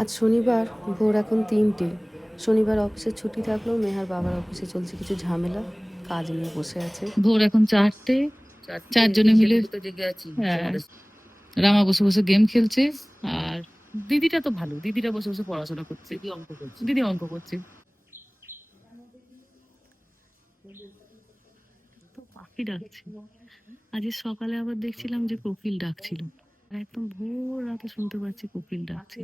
আজ শনিবার, ভোর এখন ৩টে। শনিবার অফিসের ছুটি থাকলেও মেহার বাবার অফিসে চলছে কিছু ঝামেলা, কাজ নিয়ে বসে আছে। ভোর এখন 4টে, চারজনে মিলে হ্যাঁ, রামা বসে বসে গেম খেলছে। আর দিদিটা তো ভালো, দিদিটা বসে বসে পড়াশোনা করছে, দিদি অঙ্ক করছে। তো পাখি ডাকছে, আজ সকালে আবার দেখছিলাম যে কোকিল ডাকছিল, একদম ভোর রাতে শুনতে পাচ্ছি কোকিল ডাকছে।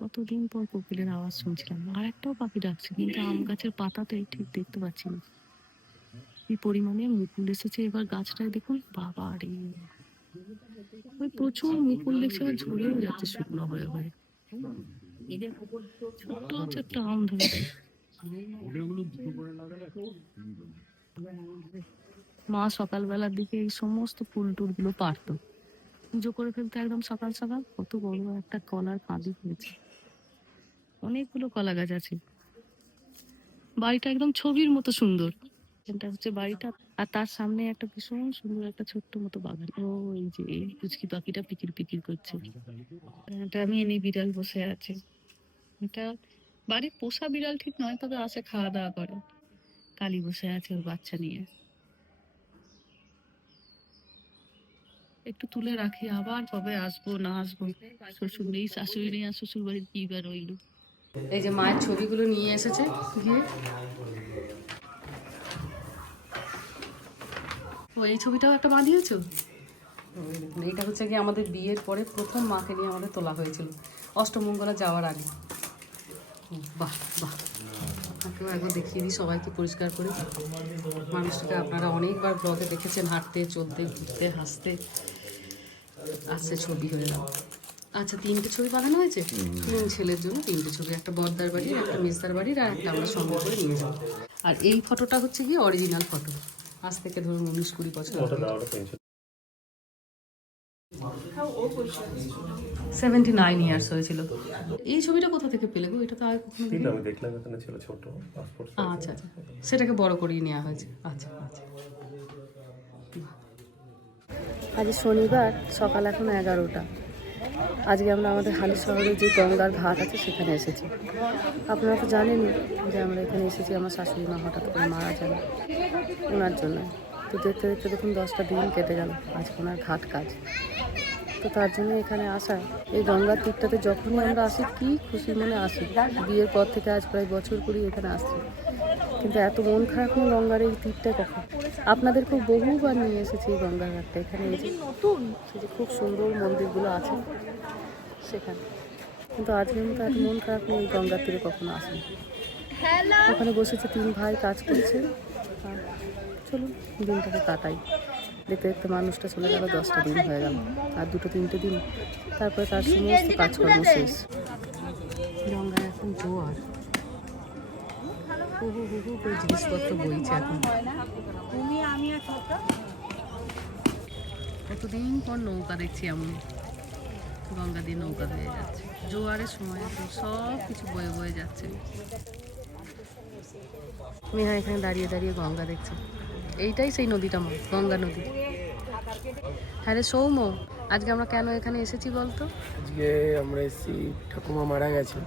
কতদিন পর কোকিলের আওয়াজ শুনছিলাম। আর একটাও পাখি ডাকছে, কিন্তু আম গাছের পাতাতে ঠিক দেখতে পাচ্ছি না কি পরিমাণে মুকুল এসেছে এবার গাছটায়। দেখুন বাবা রে, ওই প্রচুর মুকুল দেখছি, আবার ঝরেও যাচ্ছে শুকনো হয়ে হয়ে। ছোট্ট হচ্ছে একটা আম ধরেছে। মা সকালবেলার দিকে এই সমস্ত ফুল টুল গুলো পারতো, পুজো করে ফেলতে একদম সকাল সকাল। কত বড় একটা কলার কাঁদি হয়েছে, অনেকগুলো কলা গাছ আছে। বাড়িটা একদম ছবির মতো সুন্দর। এটা হচ্ছে বাড়িটা, আর তার সামনে একটা ভীষণ সুন্দর একটা ছোট্ট মতো বাগান। ও এই যে এই পুচকি পাখিটা পিকির পিকির করছে। এটা মিনি বিড়াল বসে আছে। এটা বাড়ির পোষা বিড়াল ঠিক নয়, তবে আসে খাওয়া দাওয়া করে। কালি বসে আছে ওর বাচ্চা নিয়ে। একটু তুলে রাখি, আবার কবে আসবো না আসবো। শ্বশুর নেই, শাশুড়ি নেই, আর শ্বশুর বাড়ির কি বার রইলো। এই যে মায়ের ছবিগুলো নিয়ে এসেছে গিয়ে। ও এই ছবিটাও একটা মা দিয়েছো। এইটা হচ্ছে কি আমাদের বিয়ের পরে প্রথম মাকে নিয়ে আমাদের তোলা হয়েছিল, অষ্টমঙ্গলা যাওয়ার আগে। বাহ বাহ, আপনাকেও একবার দেখিয়ে দিই সবাইকে পরিষ্কার করে। মানুষটাকে আপনারা অনেকবার ব্লগে দেখেছেন হাঁটতে, চলতে, ঘুরতে, হাসতে। আচ্ছা, ছবি হয়ে গেল। আচ্ছা, 3টে ছবি বাঁধানো হয়েছে। ছেলের জন্য 3টে ছবি, একটা বর্দার বাড়ির, একটা মেজদার বাড়ির, আর একটা আমরা সঙ্গে করে নিয়ে যাবো। আর এই ফটোটা হচ্ছে কি অরিজিনাল ফটো, আজ থেকে ধরুন 19-20 বছর আগে। 79 ইয়ার্স হয়েছিল। এই ছবিটা কোথা থেকে পেলে গো? এটা তো আর কখনো দেখিনি। আমি দেখলাম এখানে ছিল ছোট পাসপোর্ট। আচ্ছা আচ্ছা, সেটাকে বড় করিয়ে নেওয়া হয়েছে। আচ্ছা আচ্ছা। আজ শনিবার, সকাল এখন 11টা। আজকে আমরা আমাদের হালি শহরে যে গঙ্গার ঘাট আছে সেখানে এসেছি। আপনারা তো জানেনই যে আমরা এখানে এসেছি, আমার শাশুড়ি মা হঠাৎ করে মারা যান, ওনার জন্য। তো দেখতে দেখতে দেখুন 10টা দিন কেটে গেল, আজ ওনার ঘাট কাজ। তো তার জন্য এখানে আসা। এই গঙ্গার তীরটাতে যখনই আমরা আসি কি খুশি মনে আসি। বিয়ের পর থেকে আজ প্রায় বছর করি এখানে আসছি, কিন্তু এত মন খারাপ নিয়ে গঙ্গার এই তীরটা কখন। আপনাদেরকেও বহুবার নিয়ে এসেছি এই গঙ্গার ঘাটটা। এখানে এই যে নতুন সেই যে খুব সুন্দর মন্দিরগুলো আছে সেখানে, কিন্তু আজকের মতো এত মন খারাপ নিয়ে এই গঙ্গার তীরে কখনো আসেনি। ওখানে বসেছে 3 ভাই কাজ করছে। আর চলুন দিনটাকে কাটাই। দেখতে দেখতে মানুষটা চলে গেল, 10টা দিন হয়ে গেল, আর 2-3টে দিন, তারপরে তার সমস্ত কাজকর্ম শেষ। গঙ্গায় এখন জোয়ার, হু হু হু হু করে জিনিসপত্র বইছে এখন। কতদিন পর নৌকা দেখছি এমন, গঙ্গা দিয়ে নৌকা হয়ে যাচ্ছে। জোয়ারের সময় এখন সব কিছু বয়ে বয়ে যাচ্ছে। মেহা এখানে দাঁড়িয়ে দাঁড়িয়ে গঙ্গা দেখছে। এইটাই সেই নদীটা মা, গঙ্গা নদী। হ্যাঁ রে সৌম্য, আজকে আমরা কেন এখানে এসেছি বলতো? আজকে আমরা এসেছি, ঠাকুমা মারা গেছে।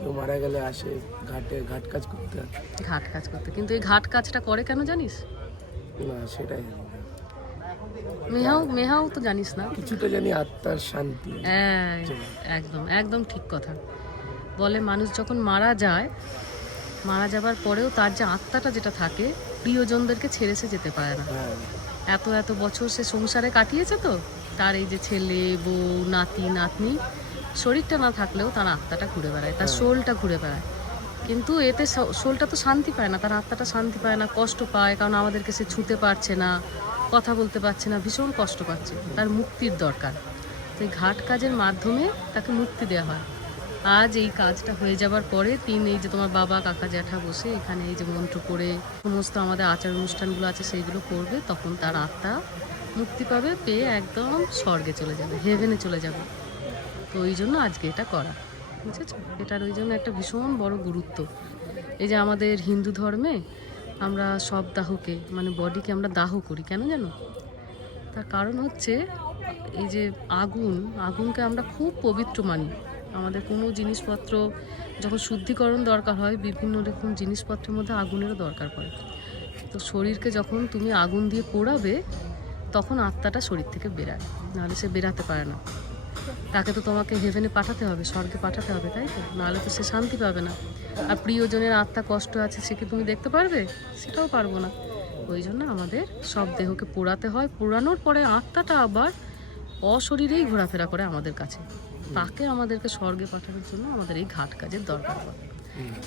কেউ মারা গেলে আসে ঘাটে ঘাট কাজ করতে। ঘাট কাজ করতে, কিন্তু এই ঘাট কাজটা করে কেন জানিস? না সেটাই মেহাও মেহাও তো জানিস না? কিছুটা জানি, আত্মার শান্তি। হ্যাঁ, একদম একদম ঠিক কথা। বলে মানুষ যখন মারা যায়, মারা যাবার পরেও তার যে আত্মাটা যেটা থাকে, প্রিয়জনদেরকে ছেড়ে সে যেতে পারে না। এত এত বছর সে সংসারে কাটিয়েছে, তো তার এই যে ছেলে বউ নাতি নাতনি, শরীরটা না থাকলেও তার আত্মাটা ঘুরে বেড়ায়, তার সোলটা ঘুরে বেড়ায়। কিন্তু এতে সোলটা তো শান্তি পায় না, তার আত্মাটা শান্তি পায় না, কষ্ট পায়। কারণ আমাদেরকে সে ছুঁতে পারছে না, কথা বলতে পারছে না, ভীষণ কষ্ট পাচ্ছে, তার মুক্তির দরকার। তো এই ঘাট কাজের মাধ্যমে তাকে মুক্তি দেওয়া হয়। আজ এই কাজটা হয়ে যাবার পরে এই যে তোমার বাবা কাকা জ্যাঠা বসে এখানে এই যে মন্ত্র করে সমস্ত আমাদের আচার অনুষ্ঠানগুলো আছে সেইগুলো করবে, তখন তার আত্মা মুক্তি পাবে, পেয়ে একদম স্বর্গে চলে যাবে, হেভেনে চলে যাবে। তো ওই জন্য আজকে এটা করা, বুঝেছো? এটার ওই জন্য একটা ভীষণ বড় গুরুত্ব। এই যে আমাদের হিন্দু ধর্মে আমরা সব দাহকে, মানে বডিকে আমরা দাহ করি, কেন জানো? তার কারণ হচ্ছে এই যে আগুনকে আমরা খুব পবিত্র মানি। আমাদের কোনো জিনিসপত্র যখন শুদ্ধিকরণ দরকার হয়, বিভিন্ন রকম জিনিসপত্রের মধ্যে আগুনেরও দরকার পড়ে। তো শরীরকে যখন তুমি আগুন দিয়ে পোড়াবে, তখন আত্মাটা শরীর থেকে বেরায়, নাহলে সে বেরাতে পারে না। তাকে তো তোমাকে হেভেনে পাঠাতে হবে, স্বর্গে পাঠাতে হবে, তাই তো? নাহলে তো সে শান্তি পাবে না। আর প্রিয়জনের আত্মা কষ্ট আছে, সে কি তুমি দেখতে পারবে? সেটাও পারবো না। ওই জন্য আমাদের সব দেহকে পোড়াতে হয়। পোড়ানোর পরে আত্মাটা আবার অশরীরেই ঘোরাফেরা করে আমাদের কাছে। তাকে আমাদেরকে স্বর্গে পাঠানোর জন্য আমাদের এই ঘাট কাজের দরকার পড়ে।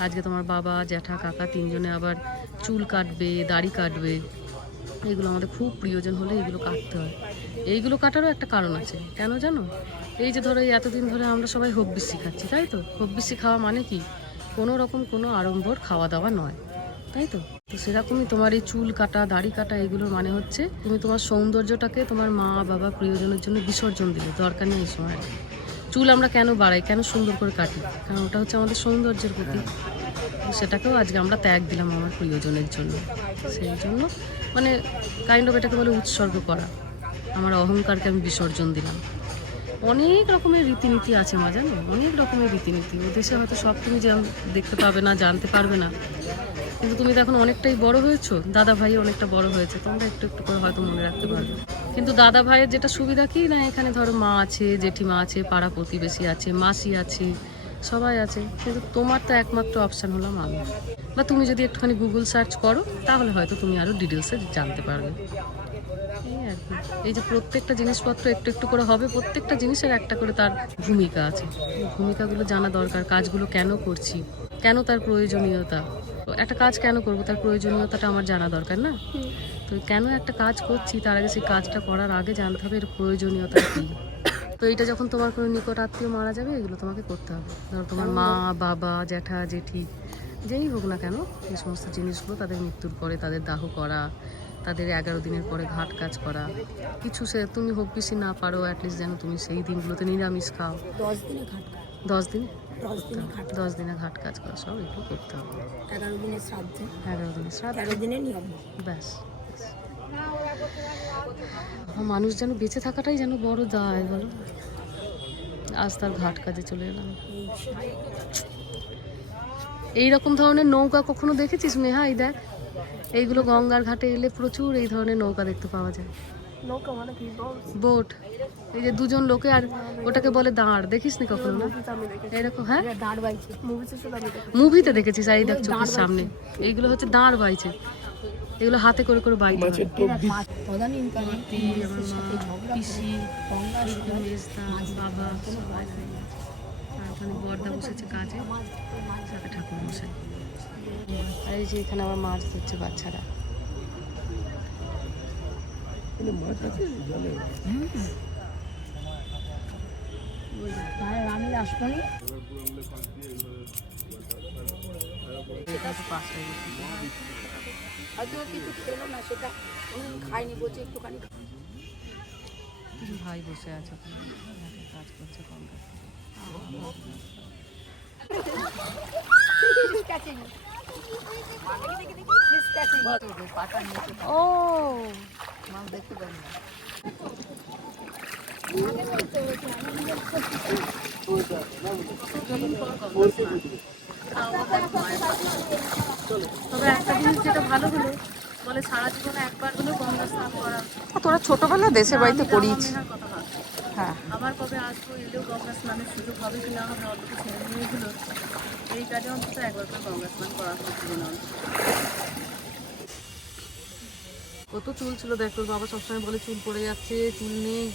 আজকে তোমার বাবা, জ্যাঠা, কাকা তিনজনে আবার চুল কাটবে, দাড়ি কাটবে। এগুলো আমাদের খুব প্রিয়জন হলে এগুলো কাটতে হয়। এইগুলো কাটারও একটা কারণ আছে, কেন জানো? এই যে ধরো এই এতদিন ধরে আমরা সবাই হব্বিসি খাচ্ছি, তাই তো? হব্বিসি খাওয়া মানে কি? কোনো রকম কোনো আড়ম্বর খাওয়া দাওয়া নয়, তাই তো? তো সেরকমই তোমার এই চুল কাটা, দাড়ি কাটা, এগুলোর মানে হচ্ছে তুমি তোমার সৌন্দর্যটাকে তোমার মা বাবা প্রিয়জনের জন্য বিসর্জন দিলে। দরকার নেই এই সময়। চুল আমরা কেন বাড়াই, কেন সুন্দর করে কাটি? কারণ ওটা হচ্ছে আমাদের সৌন্দর্যের প্রতি। সেটাকেও আজকে আমরা ত্যাগ দিলাম আমার প্রিয়জনের জন্য। সেই জন্য মানে কাইন্ড অফ এটাকে বলে উৎসর্গ করা। আমার অহংকারকে আমি বিসর্জন দিলাম। অনেক রকমের রীতিনীতি আছে মা, জানো? অনেক রকমের রীতিনীতি। ও দেশে হয়তো সব তুমি দেখতে পাবে না, জানতে পারবে না। কিন্তু তুমি তো এখন অনেকটাই বড় হয়েছো, দাদা ভাই অনেকটা বড় হয়েছে, তোমরা একটু একটু করে হয়তো মনে রাখতে পারবে। কিন্তু দাদা ভাইয়ের যেটা সুবিধা কি না, এখানে ধরো মা আছে, জেঠিমা আছে, পাড়া প্রতিবেশী আছে, মাসি আছে, সবাই আছে। কিন্তু তোমার তো একমাত্র অপশান হলাম আমি। বা তুমি যদি একটুখানি গুগল সার্চ করো, তাহলে হয়তো তুমি আরও ডিটেলসে জানতে পারবে। এই আর কি। এই যে প্রত্যেকটা জিনিসপত্র একটু একটু করে হবে, প্রত্যেকটা জিনিসের একটা করে তার ভূমিকা আছে। এই ভূমিকাগুলো জানা দরকার। কাজগুলো কেন করছি, কেন তার প্রয়োজনীয়তা। একটা কাজ কেন করব, তার প্রয়োজনীয়তাটা আমার জানা দরকার না? তো কেন একটা কাজ করছি, তার আগে সেই কাজটা করার আগে জানতে হবে এর প্রয়োজনীয়তা কী। তো এটা যখন তোমার কোনো নিকট আত্মীয় মারা যাবে, এগুলো তোমাকে করতে হবে। ধরো তোমার মা, বাবা, জ্যাঠা, জেঠি, যেই হোক না কেন, এই সমস্ত জিনিসগুলো তাদের মৃত্যুর পরে তাদের দাহ করা, তাদের 11 দিনের পরে ঘাট কাজ করা। কিছু সে তুমি হোক বেশি না পারো, অ্যাটলিস্ট যেন তুমি সেই দিনগুলোতে নিরামিষ খাও। 10 দিনে ঘাট 10 দিনে 10 দিনে ঘাট 10 দিনে ঘাট কাজ করা, সব এগুলো করতে হবে। 11 দিনের শ্রাদ্ধে 11 দিনের শ্রাদ্ধ, 13 দিনের নিয়ম। ব্যাস। মানুষ যেন বেঁচে থাকাটাই যেন বড় দায়, বলো। আজ তার ঘাট কাজে চলে এলাম। এইরকম ধরনের নৌকা কখনো দেখেছিস মেহা? এই দেখ, এইগুলো গঙ্গার ঘাটে এলে প্রচুর এই ধরনের নৌকা দেখতে পাওয়া যায়। নৌকা মানে কি? বোট। এই যে দুজন লোকে, আর ওটাকে বলে দাঁড়, দেখিস নি কখনো? না এরকম, হ্যাঁ দাঁড় বাইছে মুভিতে শুধু আমি দেখি। মুভিতে দেখেছিস। আর এই দেখ চোখের সামনে এইগুলো হচ্ছে দাঁড় বাইছে। এগুলো হাতে করে করে বাইতে হয়। প্রধান ইনকাম মাতি, আমার মা, পিসি, মেজদা, বাবা, সবাই দাঁড়িয়ে আছে। আর ওখানে বর্দা বসেছে কাজে, সাথে ঠাকুর মশাই। আর এই যে এখানে আবার মাছ ধরছে বাচ্চারা। আমি আসবনি হয়তো কিছু খেলো না, সেটা খাইনি, বলছে একটুখানি। ভাই বসে আছে ওখানে, কাজ করছে গঙ্গা। ও মাছ দেখতে পাই না। তবে একটা জিনিস যেটা ভালো হলো, বলে সারা জীবনে একবার হলেও গঙ্গা স্নান করা। তোরা ছোটবেলা দেশের বাড়িতে করিস। হ্যাঁ, আবার কবে আসবো, এলেও গঙ্গা স্নানের সুযোগ হবে কি না হবে, অল্প ছেলে মেয়েগুলো এই কাজে অন্তত একবার করে গঙ্গা স্নান করা হচ্ছিল না। কত চুল ছিল দেখ, তোর বাবা সবসময় বলে চুল পড়ে যাচ্ছে, চুল নেই।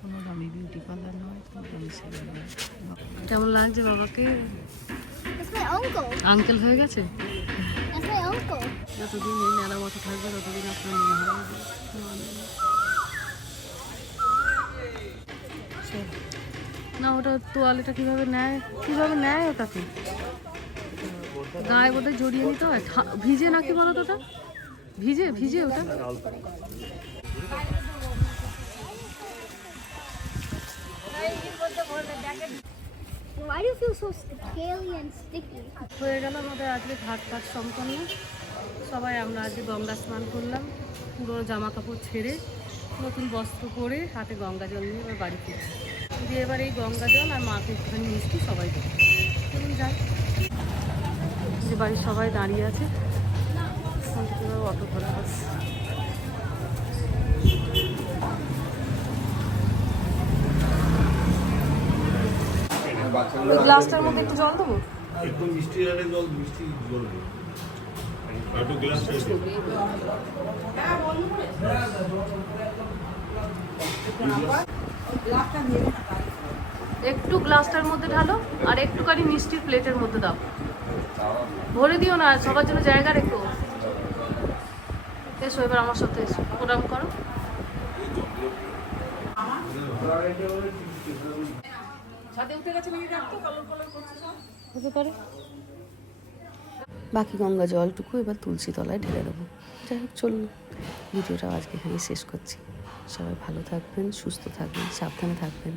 কোনো দামি বিউটি পার্লার নয়, কেমন লাগছে বাবাকে? আঙ্কেল হয়ে গেছে। যতদিন এই নেড়া মাথা থাকবে ততদিন আপনার মনে হবে না। ওটা তোয়ালেটা কিভাবে নেয় ওটাকে গায়ে বোধহয় জড়িয়ে নিতে হয়। ভিজে নাকি বলো তো? ওটা ভিজে ওটা। Why do you feel so scaly and sticky? হয়ে গেল আমাদের আজকে ঘাট কাজ সম্পন্ন। সবাই আমরা আজকে গঙ্গা স্নান করলাম, পুরো জামা কাপড় ছেড়ে নতুন বস্ত্র পরে হাতে গঙ্গা জল নিয়ে এবার বাড়ি ফিরছি। দিয়ে এবার এই গঙ্গা জল আর মাকে একটুখানি মিষ্টি সবাই দেবে। চলুন যাই। যে বাড়ির সবাই দাঁড়িয়ে আছে, অটো ধরা হবে। গ্লাসটার মধ্যে একটু জল দেবো। একটু মিষ্টি হলে জল মিষ্টি জল দেবো। একটু গ্লাস একটু গ্লাসটার মধ্যে ঢালো আর একটুখানি মিষ্টির প্লেটের মধ্যে দাও। ভরে দিও না, সবার জন্য জায়গা রেখো। এসো এবার আমার সাথে এসো, প্রণাম করো। হতে পারে। বাকি গঙ্গা জলটুকু এবার তুলসী তলায় ঢেলে দেবো। যাই হোক, চলুন ভিডিওটা আজকে এখানেই শেষ করছি। সবাই ভালো থাকবেন, সুস্থ থাকবেন, সাবধানে থাকবেন।